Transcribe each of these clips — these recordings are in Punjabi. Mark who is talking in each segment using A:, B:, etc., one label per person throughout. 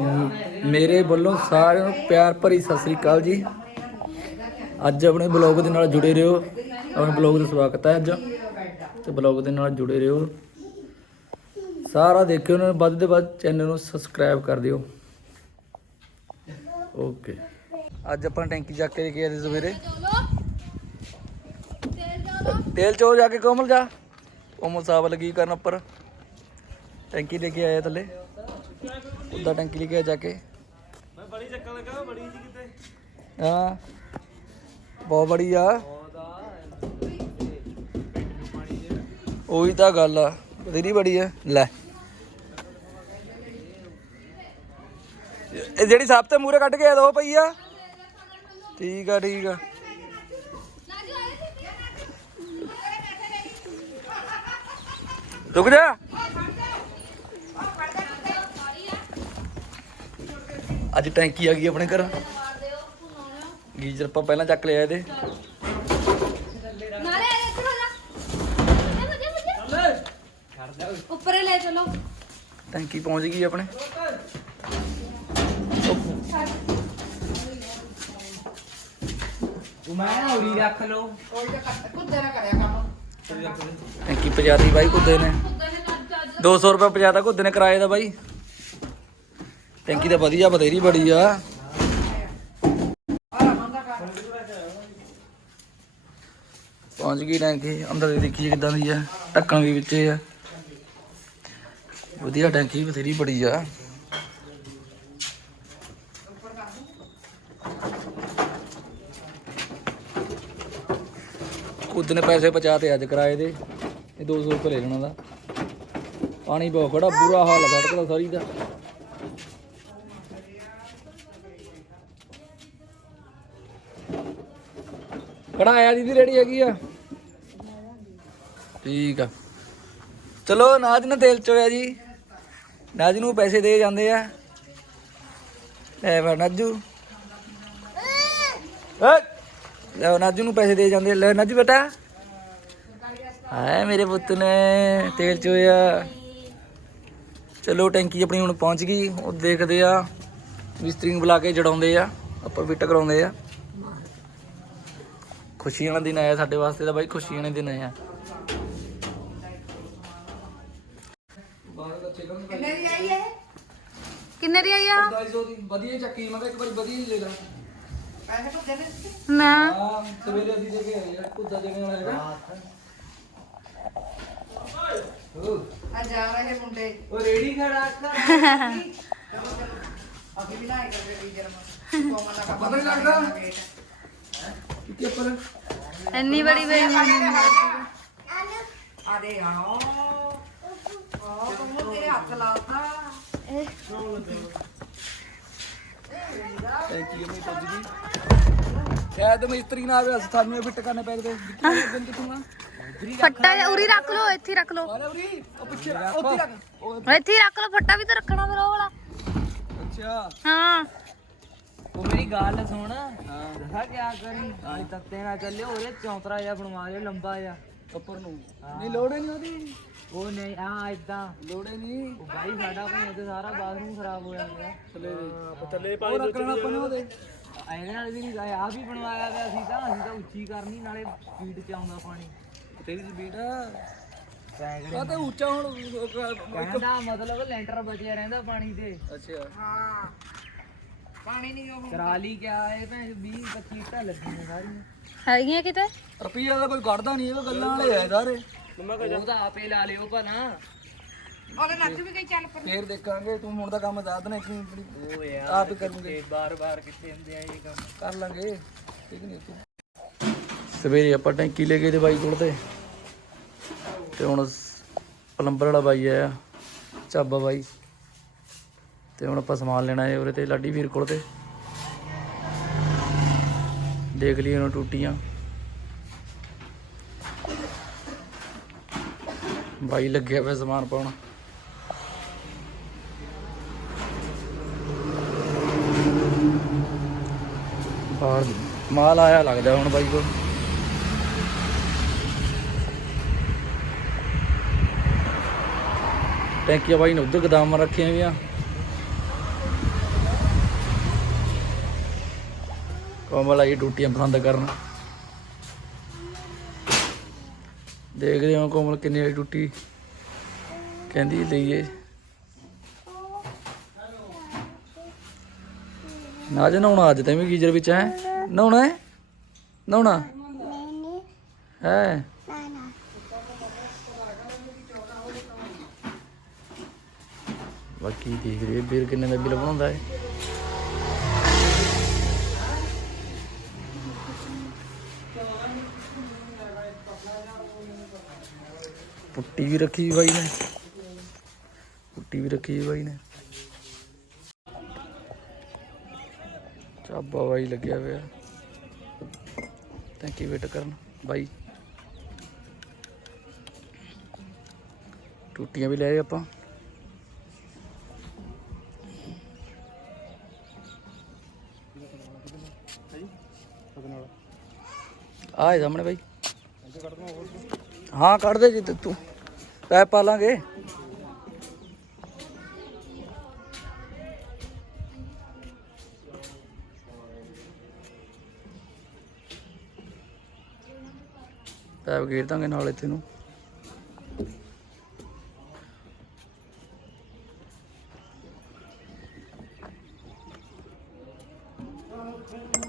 A: ਮੇਰੇ ਵੱਲੋਂ ਸਾਰਿਆਂ ਨੂੰ ਪਿਆਰ ਭਰੀ ਸਤਿ ਸ੍ਰੀ ਅਕਾਲ ਜੀ। ਅੱਜ ਆਪਣੇ ਬਲੌਗ ਦੇ ਨਾਲ ਜੁੜੇ ਰਹੋ। ਆਪਣੇ ਬਲੌਗ ਦਾ ਸਵਾਗਤ ਹੈ ਅੱਜ। ਤੇ ਬਲੌਗ ਦੇ ਨਾਲ ਜੁੜੇ ਰਹੋ। ਸਾਰਾ ਦੇਖਿਓ ਨਾ, ਵੱਧ ਤੋਂ ਵੱਧ ਚੈਨਲ ਨੂੰ ਸਬਸਕ੍ਰਾਈਬ ਕਰ ਦਿਓ। ਓਕੇ। ਅੱਜ ਆਪਾਂ ਟੈਂਕੀ ਚੱਕ ਕੇ ਗਏ ਸੀ ਸਵੇਰੇ। ਤੇਲ ਚੋ ਜਾ ਕੇ ਕੋਮਲ ਜਾ। ਕੋਮਲ ਸਾਹਿਬ ਲੱਗੀ ਕਰਨ ਉੱਪਰ। ਟੈਂਕੀ ਲੈ ਕੇ ਆਇਆ ਥੱਲੇ। ਉੱਦਾਂ ਟੈਂਕੀ ਲੈ ਕੇ ਜਾ ਕੇ।
B: ਮੈਂ ਬੜੀ ਚੱਕਰ ਲੱਗਾ ਬੜੀ ਜੀ ਕਿਤੇ।
A: ਹਾਂ ਬਹੁਤ ਬੜੀ ਆ। ਉਹੀ ਤਾਂ ਗੱਲ ਆ ਬਥੇਰੀ ਬੜੀ ਆ। ਲੈ। ਇਹ ਜਿਹੜੀ ਸਭ ਤੋਂ ਮੂਰੇ ਕੱਢ ਕੇ ਦੋ ਪਈ ਆ ਠੀਕ ਆ ਠੀਕ ਆ। ਰੁਕ ਜਾ। ਅੱਜ ਟੈਂਕੀ ਆ ਗਈ ਆਪਣੇ ਘਰ। ਗੀਜ਼ਰ ਆਪਾਂ ਪਹਿਲਾਂ ਚੱਕ ਲਿਆ ਇਹਦੇ।
C: ਨਾਲੇ ਇੱਥੇ ਹੋ ਜਾ। ਉੱਪਰ ਲੈ ਚਲੋ।
A: ਟੈਂਕੀ ਪਹੁੰਚ ਗਈ ਆਪਣੇ।
B: ਮੈਂ ਉਰੀ ਰੱਖ ਲਓ
A: ਟੈਂਕੀ ਪਜਾਤੀ ਬਾਈ ਕੁੱਦੇ ਨੇ 200 ਰੁਪਏ ਪਜਾਤਾ ਕੁੱਦੇ ਨੇ ਕਿਰਾਏ ਦਾ ਬਾਈ। ਟੈਂਕੀ ਤਾਂ ਵਧੀਆ, ਬਥੇਰੀ ਬੜੀ ਆ। ਪਹੁੰਚ ਗਈ ਟੈਂਕੀ, ਅੰਦਰ ਦੀ ਦੇਖੀਏ ਕਿਦਾਂ ਦੀ ਆ, ਢੱਕਣ ਵੀ ਵਿੱਚੇ ਆ। ਵਧੀਆ ਟੈਂਕੀ, ਬਥੇਰੀ ਬੜੀ ਆ। ਕੁੱਦ ਨੇ ਪੈਸੇ ਬਚਾਤੇ ਅੱਜ ਕਿਰਾਏ ਦੇ, ਇਹ 200 ਰੁਪਏ ਲੈ ਲੈਣਾ ਦਾ। ਪਾਣੀ ਬਹੁਤ ਖੜਾ, ਬੁਰਾ ਹਾਲ ਹੈ ਸੜਕ ਦਾ ਸਾਰੀ ਦਾ। ਕੜਾ ਆਇਆ ਦੀਦੀ ਰੈਡੀ ਹੈਗੀ ਆ? ਠੀਕ ਆ। ਚਲੋ, ਨਾਜ ਨੇ ਤੇਲ ਚੋਇਆ ਜੀ। ਨਾਜ ਨੂੰ ਪੈਸੇ ਦੇ ਜਾਂਦੇ ਆ। ਲੈ ਵਾ ਨਾਜੂ। ਲੈ ਨਾਜੂ ਨੂੰ ਪੈਸੇ ਦੇ ਜਾਂਦੇ ਲੈ ਨਾਜੂ ਬੇਟਾ। ਹਾਏ, ਮੇਰੇ ਪੁੱਤ ਨੇ ਤੇਲ ਚੋਇਆ ਚਲੋ, ਟੈਂਕੀ ਆਪਣੀ ਹੁਣ ਪਹੁੰਚ ਗਈ। ਉਹ ਦੇਖਦੇ ਆ। ਮਿਸਤਰੀ ਨੂੰ ਬੁਲਾ ਕੇ ਜੜਾਉਂਦੇ ਆ। ਆਪਾਂ ਫਿੱਟ ਕਰਾਉਂਦੇ ਆ। ਖੁਸ਼ੀਆਂ ਦਾ ਦਿਨ ਆਇਆ ਸਾਡੇ ਵਾਸਤੇ ਤਾਂ ਬਾਈ ਖੁਸ਼ੀਆਂ ਦੇ ਦਿਨ ਆਇਆ
C: ਕਿੰਨੇ ਦੀ ਆਈ ਆ?
A: ਵਧੀਆ ਚੱਕੀ ਮੈਂ ਕਿਹਾ ਇੱਕ ਵਾਰੀ ਵਧੀਆ ਹੀ ਲੈ ਲਾ।
C: ਨਾ।
A: ਹਾਂ ਸਵੇਰੇ ਅਸੀਂ ਦੇ ਕੇ ਆਏ ਆ ਕੁੱਦਾ ਦੇਣੇ ਵਾਲਾ ਹੈਗਾ
D: ਆ ਜਾ ਰਹੇ ਮੁੰਡੇ।
B: ਉਹ ਰੇੜੀ ਖੜਾ ਕਰ
D: ਅਭੀ ਵੀ ਨਾ ਆਏ ਕਰਦੇ ਟੀਚਰ ਮਾ ਕੋਮਲ ਦਾ
A: ਪਤਾ ਨਹੀਂ ਲੱਗਦਾ ਕਿ ਪਰ
C: ਇੰਨੀ ਬੜੀ ਬੇਈਮਾਨੀ
D: ਆ ਦੇ ਆਓ ਆ ਤੁਮ ਤੇਰੇ ਹੱਥ ਲਾਤਾ।
A: ਟੈਂਕੀ ਆਪਣੀ ਪਹੁੰਚ ਗਈ ਸ਼ਾਇਦ ਮਿਸਤਰੀ ਨਾ ਆਵੇ ਅਸੀਂ ਸਾਨੂੰ ਇਹ ਫਿੱਟ ਕਰਨੇ ਪੈ ਗਏ ਦਿਨ ਕਿਤੋਂ
C: ਫੱਟਾ ਜਿਹਾ ਉਰੀ ਰੱਖ ਲਓ ਇੱਥੇ ਹੀ ਰੱਖ ਲਓ।
A: ਆਲੇ ਉਰੀ ਉਹ ਪਿੱਛੇ ਉੱਥੇ ਰੱਖ। ਉਹ
C: ਇੱਥੇ ਹੀ ਰੱਖ ਲਓ ਫੱਟਾ ਵੀ ਤਾਂ ਰੱਖਣਾ ਫਿਰ ਉਹ ਵਾਲਾ।
A: ਅੱਛਾ।
C: ਹਾਂ।
B: ਗੱਲ ਸੁਣ। ਹਾਂ। ਦੱਸਾ ਕਿਆ ਕਰੀ? ਅੱਜ ਤੱਕ ਤੇ ਨਾ ਚੱਲਿਓ ਉਹਦੇ ਚੌਂਤਰਾ ਜਿਹਾ ਬਣਵਾ ਲਿਓ ਲੰਬਾ ਜਿਹਾ।
A: ਉੱਪਰ ਨੂੰ। ਨਹੀਂ ਲੋੜ ਹੀ ਨਹੀਂ ਉਹਦੀ।
B: ਉਹ ਨਹੀਂ ਆ ਇਦਾਂ
A: ਲੋੜ ਹੀ ਨਹੀਂ।
B: ਉਹ ਬਾਈ ਸਾਡਾ ਭਾਵੇਂ ਤੇ ਸਾਰਾ ਬਾਥਰੂਮ ਖਰਾਬ ਹੋਇਆ ਹੋਇਆ।
A: ਥੱਲੇ ਦੇ। ਥੱਲੇ ਪਾਣੀ ਰੱਖ ਲੈਣਾ ਆਪਾਂ ਨੇ ਉਹਦੇ
B: ਇਹਦੇ ਨਾਲ ਵੀ ਨਹੀਂ ਆ ਵੀ ਬਣਵਾਇਆ ਗਿਆ ਸੀ ਤਾਂ ਅਸੀਂ ਤਾਂ ਉੱਚੀ ਕਰਨੀ ਨਾਲੇ ਸਪੀਡ ਚ ਆਉਂਦਾ ਪਾਣੀ।
A: ਤੇਰੀ ਸਪੀਡ ਆ। ਤਾਂ ਉੱਚਾ ਹੁਣ
B: ਕਹਿੰਦਾ ਮਤਲਬ ਲੈਂਟਰ ਬਚਿਆ ਰਹਿੰਦਾ ਪਾਣੀ ਤੇ।
A: ਅੱਛਾ।
D: ਹਾਂ। ਪਾਣੀ ਨਹੀਂ ਉਹ
B: ਕਰਾ ਲਈ ਕਿਆ ਇਹ ਭੈਣ 20 25 ਇੱਟਾਂ ਲੱਗੀਆਂ ਸਾਰੀਆਂ।
C: ਹੈਗੀਆਂ ਕਿਤੇ?
A: ਰੁਪਈਆ ਦਾ ਕੋਈ ਕੱਢਦਾ ਨਹੀਂ ਇਹ ਗੱਲਾਂ ਵਾਲੇ ਆ ਸਾਰੇ।
B: ਉਹ ਤਾਂ ਆਪੇ ਲਾ ਲਿਓ ਭਲਾ।
D: ਉਹਦੇ ਨੱਚ ਵੀ ਗਈ ਚੱਲ ਪਰ
A: ਫੇਰ ਦੇਖਾਂਗੇ ਤੂੰ ਹੁਣ ਦਾ ਕੰਮ ਦੱਸ ਦੇਣਾ ਇੱਕ ਮਿੰਟ
B: ਉਹ ਯਾਰ
A: ਆਪ ਹੀ ਕਰੂੰਗੇ।
B: ਬਾਰ-ਬਾਰ ਕਿੱਥੇ ਹੁੰਦੇ ਆ ਇਹ ਕੰਮ?
A: ਕਰ ਲਾਂਗੇ। ਠੀਕ ਨਹੀਂ ਤੂੰ। ਸਵੇਰੇ ਆਪਾਂ ਟੈਂਕੀ ਲੈ ਗਏ ਤੇ ਬਾਈ ਕੋਲ ਤੇ। ਤੇ ਹੁਣ ਸ- ਪਲੰਬਰ ਵਾਲਾ ਬਾਈ ਆਇਆ ਚਾਬਾ ਬਾਈ। ਤੇ ਹੁਣ ਆਪਾਂ ਸਮਾਨ ਲੈਣਾ ਹੈ ਉਰੇ ਤੇ ਲਾਡੀ ਵੀਰ ਕੋਲ ਤੇ। ਦੇਖ ਲਈ ਉਹਨੂੰ ਟੂਟੀਆਂ। ਬਾਈ ਲੱਗਿਆ ਪਿਆ ਸਮਾਨ ਪਾਉਣ। ਬਾਹਰ ਮਾਲ ਆਇਆ ਲੱਗਦਾ ਹੁਣ ਬਾਈ ਕੋਲ। ਟੈਂਕੀਆਂ ਬਾਈ ਨੇ ਉਧਰ ਗਦਾਮ ਰੱਖੀਆਂ ਹੋਈਆਂ। ਕੋਮਲ ਆਈ ਟੂਟੀਆਂ ਪਸੰਦ ਕਰਨ। ਦੇਖਦੇ ਹਾਂ ਕੋਮਲ ਕਿੰਨੀ ਵਾਲੀ ਟੂਟੀ ਕਹਿੰਦੀ ਲਈਏ ਨਾ ਜੇ ਨਹਾਉਣਾ ਅੱਜ ਤੈਨੂੰ ਗੀਜ਼ਰ ਵਿੱਚ ਹੈ। ਨਹਾਉਣਾ ਹੈ? ਨਹਾਉਣਾ? ਹੈ? ਬਾਕੀ ਦੇਖ ਰਹੀ ਵੀਰ ਕਿੰਨੇ ਦਾ ਬਿੱਲ ਬਣਾਉਂਦਾ ਹੈ। ਪੁੱਟੀ ਵੀ ਰੱਖੀ ਬਾਈ ਨੇ। ਪੁੱਟੀ ਵੀ ਰੱਖੀ ਬਾਈ ਨੇ। ਚਾਬਾ ਬਾਈ ਲੱਗਿਆ ਹੋਇਆ ਥੈਂਕ ਯੂ ਵੇਟ ਕਰਨ। ਬਾਈ। ਟੂਟੀਆਂ ਵੀ ਲੈ ਆਏ ਆਪਾਂ। ਆਏ ਸਾਹਮਣੇ ਬਾਈ। ਹਾਂ, ਕੱਢ ਦੇ ਜੀ ਤੇ। ਤੂੰ ਪੈਪ ਪਾ ਲਾਂਗੇ। ਪੈਪ ਗੇਰ ਦਾਂਗੇ ਨਾਲ ਇੱਥੇ ਨੂੰ। ਇੱਕ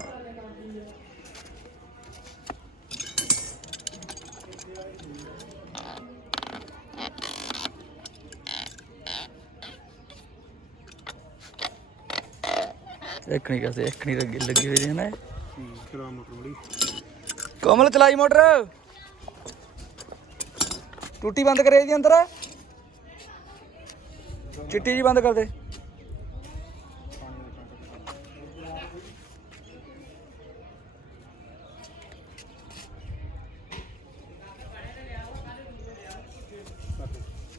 A: ਨਹੀਂ ਕਸੇ ਇੱਕ ਨਹੀਂ ਲੱਗੀ ਲੱਗੀ ਹੋਈ ਨੇ ਨਾ
E: ਚਲਾ ਮੋਟਰ ਬੜੀ
A: ਕੋਮਲ ਚਲਾਈ ਮੋਟਰ। ਟੂਟੀ ਬੰਦ ਕਰੇ ਜੀ ਅੰਦਰ। ਚਿੱਟੀ ਜੀ ਬੰਦ ਕਰ ਦੇ।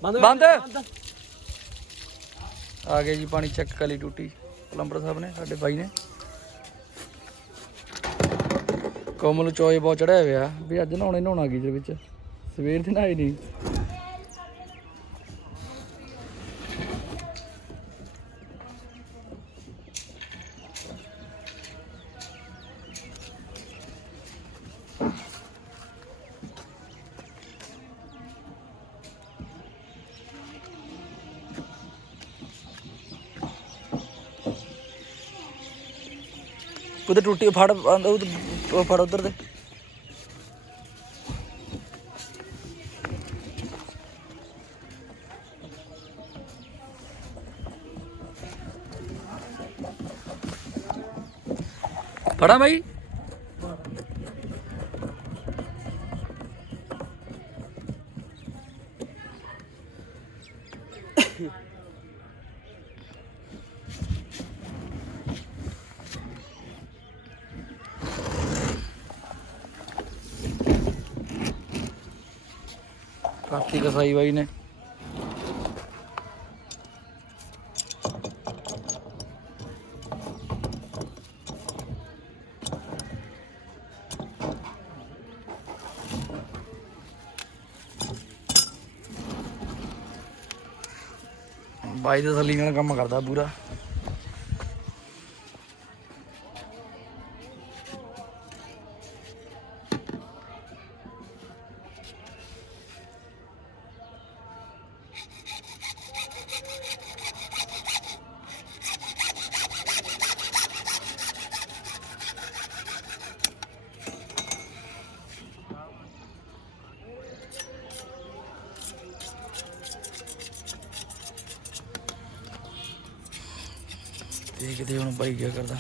B: ਬੰਦ
A: ਬੰਦ। ਆ ਗਏ ਜੀ ਪਾਣੀ ਚੈੱਕ ਕਰ ਲਈ ਟੂਟੀ। ਪਲੰਬਰ ਸਾਹਿਬ ਨੇ, ਸਾਡੇ ਬਾਈ ਨੇ। ਕੋਮਲ ਚੋਏ ਬਹੁਤ ਚੜਿਆ ਹੋਇਆ। ਵੀ ਅੱਜ ਨਹਾਉਣੇ ਨਹਾਉਣਾ ਕੀ ਵਿੱਚ? ਸਵੇਰ ਦੀ ਨਹਾਏ ਨਹੀਂ ਉਹਦੇ ਟੂਟੀ ਫੜ ਉਹ ਉਹ ਫੜ ਉਧਰ ਦੇ ਫੜਾ ਬਾਈ। ਕਾਫੀ ਕਸਾਈ ਬਾਈ ਨੇ। ਬਾਈ ਦਾ ਸਲੀ ਨਾਲ ਕੰਮ ਕਰਦਾ ਪੂਰਾ। ਦੇਖਦੇ ਹੁਣ ਬਾਈ ਕੀ ਕਰਦਾ।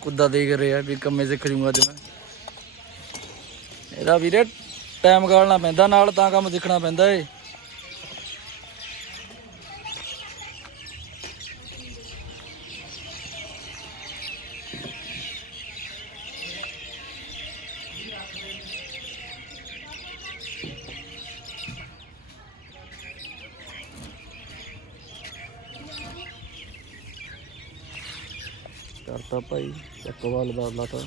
A: ਕੁੱਦਾ ਦੇਖ ਰਿਹਾ ਵੀ ਕੰਮੇ ਸਿੱਖ ਜੂਗਾ ਅੱਜ ਮੈਂ। ਇਹਦਾ ਵੀਰੇ ਟਾਈਮ ਗਾਲਣਾ ਪੈਂਦਾ, ਨਾਲ ਤਾਂ ਕੰਮ ਸਿੱਖਣਾ ਪੈਂਦਾ ਏ। ਕਰਤਾ ਭਾਈ ਚੱਕਵਾਲ ਦਾ ਲਾਤਾ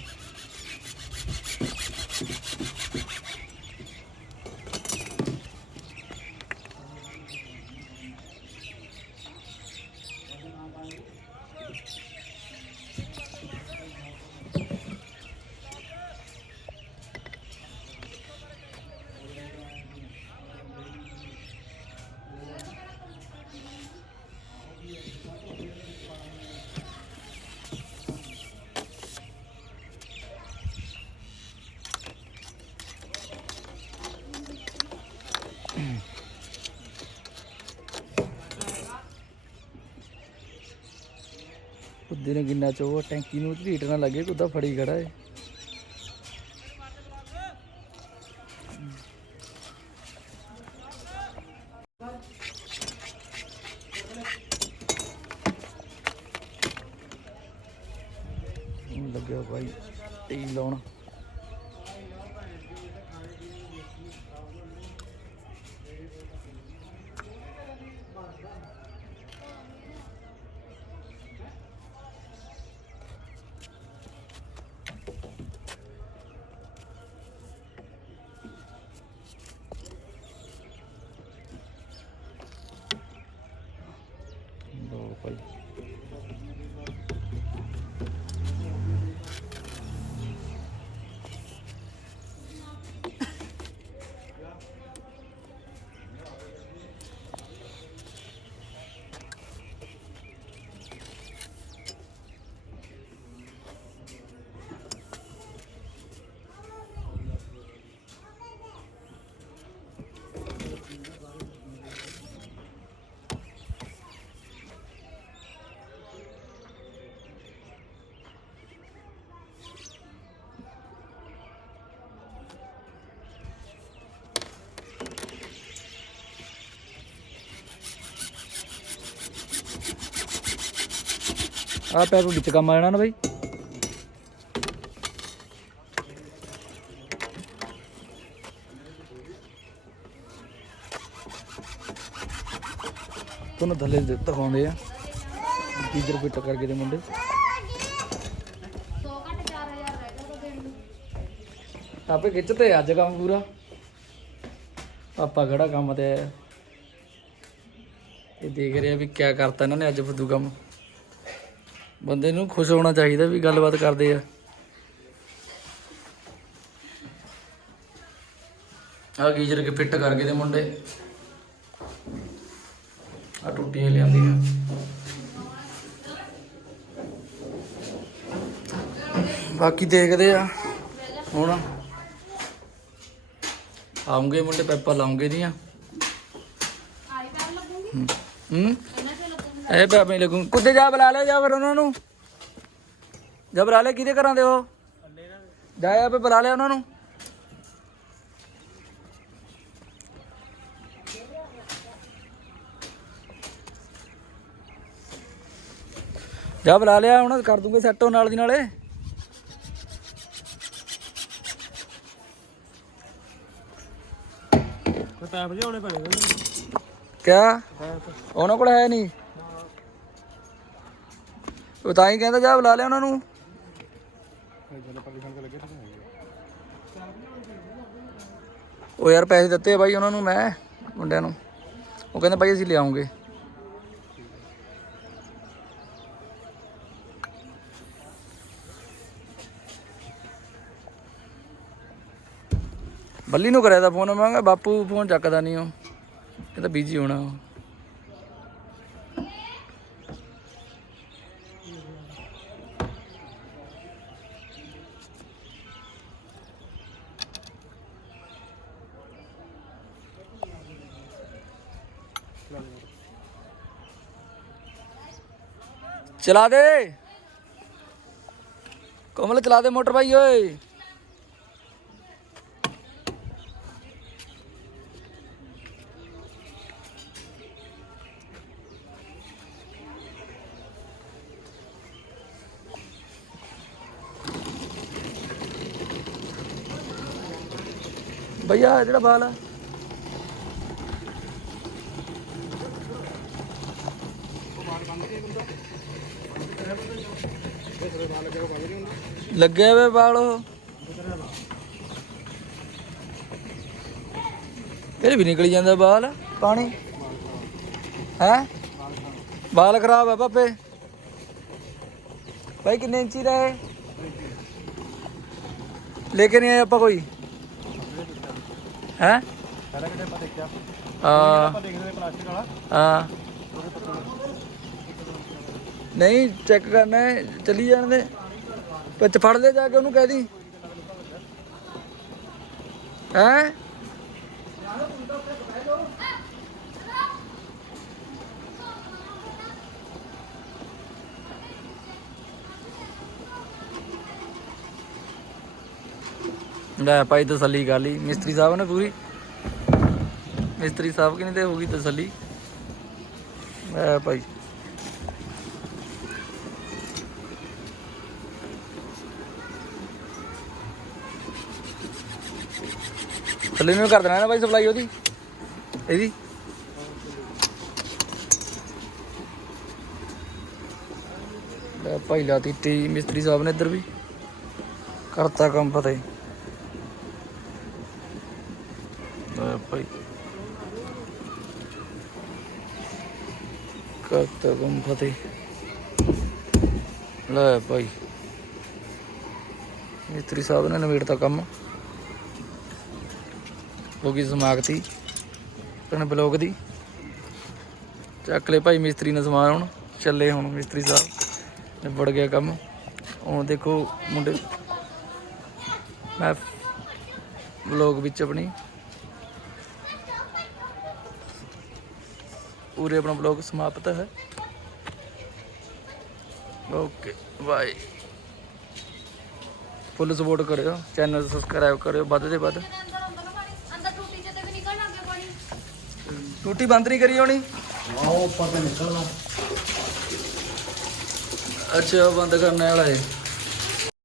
A: ਬੁੱਧੀ ਨੇ ਕਿੰਨਾ ਚੋ ਟੈਂਕੀ ਨੂੰ ਢੀਟ ਨਾ ਲੱਗੇ ਕੁੱਦਾ ਫੜੀ ਖੜਾ ਏ। ਲੱਗਿਆ ਭਾਈ ਟੀ ਲਾਉਣ ਲਓ ਭਾਈ ਆ ਪੈਰ ਵਿੱਚ ਕੰਮ ਆ ਜਾਣਾ ਨਾ ਬਾਈ। ਤੁਹਾਨੂੰ ਥੱਲੇ ਦੇ ਦਿਖਾਉਂਦੇ ਆ। ਟੀਚਰ ਫਿੱਟ ਕਰਕੇ ਦੇ ਮੁੰਡੇ।
C: 100 ਘੱਟ 4000 ਰਹਿ ਗਿਆ ਤਾਂ ਦੇਣ ਨੂੰ।
A: ਆਪੇ ਖਿੱਚਤੇ ਅੱਜ ਕੰਮ ਪੂਰਾ। ਪਾਪਾ ਕਿਹੜਾ ਕੰਮ ਤੇ ਇਹ ਦੇਖ ਰਿਹਾ ਵੀ ਕਿਆ ਕਰਤਾ ਇਹਨਾਂ ਨੇ ਅੱਜ ਫੁੱਦੂ ਕੰਮ। ਬੰਦੇ ਨੂੰ ਖੁਸ਼ ਹੋਣਾ ਚਾਹੀਦਾ ਵੀ ਗੱਲਬਾਤ ਕਰਦੇ ਆ। ਆ ਗੀਜਰ ਕੇ ਫਿੱਟ ਕਰਕੇ ਦੇ ਮੁੰਡੇ। ਆ ਟੁੱਟੀਆਂ ਲਿਆਂਦੀਆਂ। ਬਾਕੀ ਦੇਖਦੇ ਆ। ਹੁਣ ਆਉਂਗੇ ਮੁੰਡੇ ਪੈਪਾ ਲਾਉਂਗੇ ਦੀਆਂ।
C: ਆਈ ਪੈਰ ਲੱਗੂਗੀ?
A: ਹੂੰ।
C: ਤੇ
A: ਇਹ ਪੈਪੇ ਲੱਗੂ ਕੁੱਤੇ ਜਾ ਬੁਲਾ ਲੈ ਜਾ ਫਿਰ ਉਹਨਾਂ ਨੂੰ। ਜਾ ਬੁਲਾ ਲੈ ਕਿਹਦੇ ਘਰਾਂ ਦੇ ਉਹ? ਜਾ ਆਪੇ ਬੁਲਾ ਲਿਆ ਉਹਨਾਂ ਨੂੰ। ਜਾ ਬੁਲਾ ਲਿਆ ਹੁਣ ਕਰ ਦੂੰਗੇ ਸੈੱਟ ਉਹ ਨਾਲ ਦੀ ਨਾਲੇ।
B: ਪੈਪ ਲਿਆਉਣੇ ਪੈਣੇ
A: ਕਿਆ? ਉਹਨਾਂ ਕੋਲ ਹੈ ਨਹੀਂ। ਉਹ ਤਾਂ ਹੀ ਕਹਿੰਦਾ ਜਾ ਬੁਲਾ ਲਿਆ ਉਹਨਾਂ ਨੂੰ। ਉਹ ਯਾਰ ਪੈਸੇ ਦਿੱਤੇ ਆ ਬਾਈ ਉਹਨਾਂ ਨੂੰ, ਮੈਂ ਮੁੰਡਿਆਂ ਨੂੰ। ਉਹ ਕਹਿੰਦੇ ਬਾਈ ਅਸੀਂ ਲਿਆਉਂਗੇ। ਬੱਲੀ ਨੂੰ ਕਰਿਆ ਦਾ ਫੋਨ, ਮੈਂ ਕਿਹਾ ਬਾਪੂ ਫੋਨ ਚੱਕਦਾ ਨਹੀਂ ਉਹ। ਕਹਿੰਦਾ ਬਿਜ਼ੀ ਹੋਣਾ ਉਹ। ਚਲਾ ਦੇ। ਕੋਮਲ ਚਲਾ ਦੇ ਮੋਟਰ ਭਾਈ ਓਏ। ਭਈਆ ਜਿਹੜਾ ਬਾਲ ਆ। ਲੱਗਿਆ ਵੇ ਬਾਲ ਉਹ। ਇਹਦੇ ਵੀ ਨਿਕਲ ਜਾਂਦਾ ਬਾਲ ਪਾਣੀ। ਹੈ? ਬਾਲ ਖਰਾਬ ਆ ਪਾਪੇ ਭਾਈ ਕਿੰਨੇ ਇੰਚੀ ਦਾ ਹੈ ਲੈ ਕੇ ਨਹੀਂ ਆਏ ਆਪਾਂ ਕੋਈ। ਹੈ?
B: ਪਹਿਲਾਂ ਕਿਤੇ ਆਪਾਂ ਦੇਖਿਆ
A: ਆ
B: ਆਪਾਂ ਦੇਖਦੇ ਪਲਾਸਟਿਕ ਵਾਲਾ
A: ਹਾਂ। ਨਹੀਂ ਚੈੱਕ ਕਰਨਾ ਹੈ ਚੱਲੀ ਜਾਣ ਦੇ। ਵਿੱਚ ਫੜ ਲੈ ਜਾ ਕੇ ਉਹਨੂੰ ਕਹਿ ਦੀ। ਹੈ? ਲੈ ਭਾਈ ਤਸੱਲੀ ਕਰ ਲਈ। ਮਿਸਤਰੀ ਸਾਹਿਬ ਨੇ ਪੂਰੀ। ਮਿਸਤਰੀ ਸਾਹਿਬ ਕਿਨੇ ਤੇ ਹੋਗੀ ਤਸੱਲੀ? ਲੈ ਭਾਈ। ਥੱਲੇ ਨੂੰ ਕਰ ਦੇਣਾ ਨਾ ਭਾਈ ਸਪਲਾਈ ਉਹਦੀ। ਇਹਦੀ। ਲੈ ਭਾਈ ਲਾਤੀ ਟੀ ਮਿਸਤਰੀ ਸਾਹਿਬ ਨੇ ਇੱਧਰ ਵੀ। ਕਰਤਾ ਕੰਮ ਪਤਾ ਹੀ। ਲੈ ਭਾਈ। ਕਰਤਾ ਕੰਮ ਫਤਿਹ ਲੈ ਭਾਈ। ਮਿਸਤਰੀ ਸਾਹਿਬ ਨੇ ਨਵੇੜਤਾ ਕੰਮ। ਹੋ ਗਈ ਸਮਾਗਤੀ ਆਪਣੇ ਬਲੌਗ ਦੀ। ਚੱਕ ਲੈ ਭਾਈ ਮਿਸਤਰੀ ਨੇ ਸਮਾਨ ਹੁਣ, ਚੱਲੇ ਹੁਣ ਮਿਸਤਰੀ ਸਾਹਿਬ, ਨਿਬੜ ਗਿਆ ਕੰਮ। ਹੁਣ ਦੇਖੋ ਮੁੰਡੇ, ਮੈਂ ਵਲੌਗ ਵਿੱਚ ਆਪਣੀ, ਪੂਰੇ ਆਪਣਾ ਵਲੌਗ ਸਮਾਪਤ ਹੈ। Okay, bye. ਫੁੱਲ ਸਪੋਰਟ ਕਰਿਓ, ਚੈਨਲ ਸਬਸਕ੍ਰਾਈਬ ਕਰਿਓ, ਵੱਧ ਤੋਂ ਵੱਧ
C: ਅੰਦਰ ਅੰਦਰ ਨਾ ਪਾਣੀ ਅੰਦਰ ਟੂਟੀ ਚ ਤੇ ਵੀ ਨਿਕਲ ਲੱਗੇ ਪਾਣੀ
A: ਟੂਟੀ ਬੰਦ ਨਹੀਂ ਕਰੀ ਹੋਣੀ?
E: ਆਓ ਉੱਪਰ ਤੇ ਨਿਕਲਣਾ।
A: ਅੱਛਾ ਬੰਦ ਕਰਨ ਵਾਲਾ ਹੈ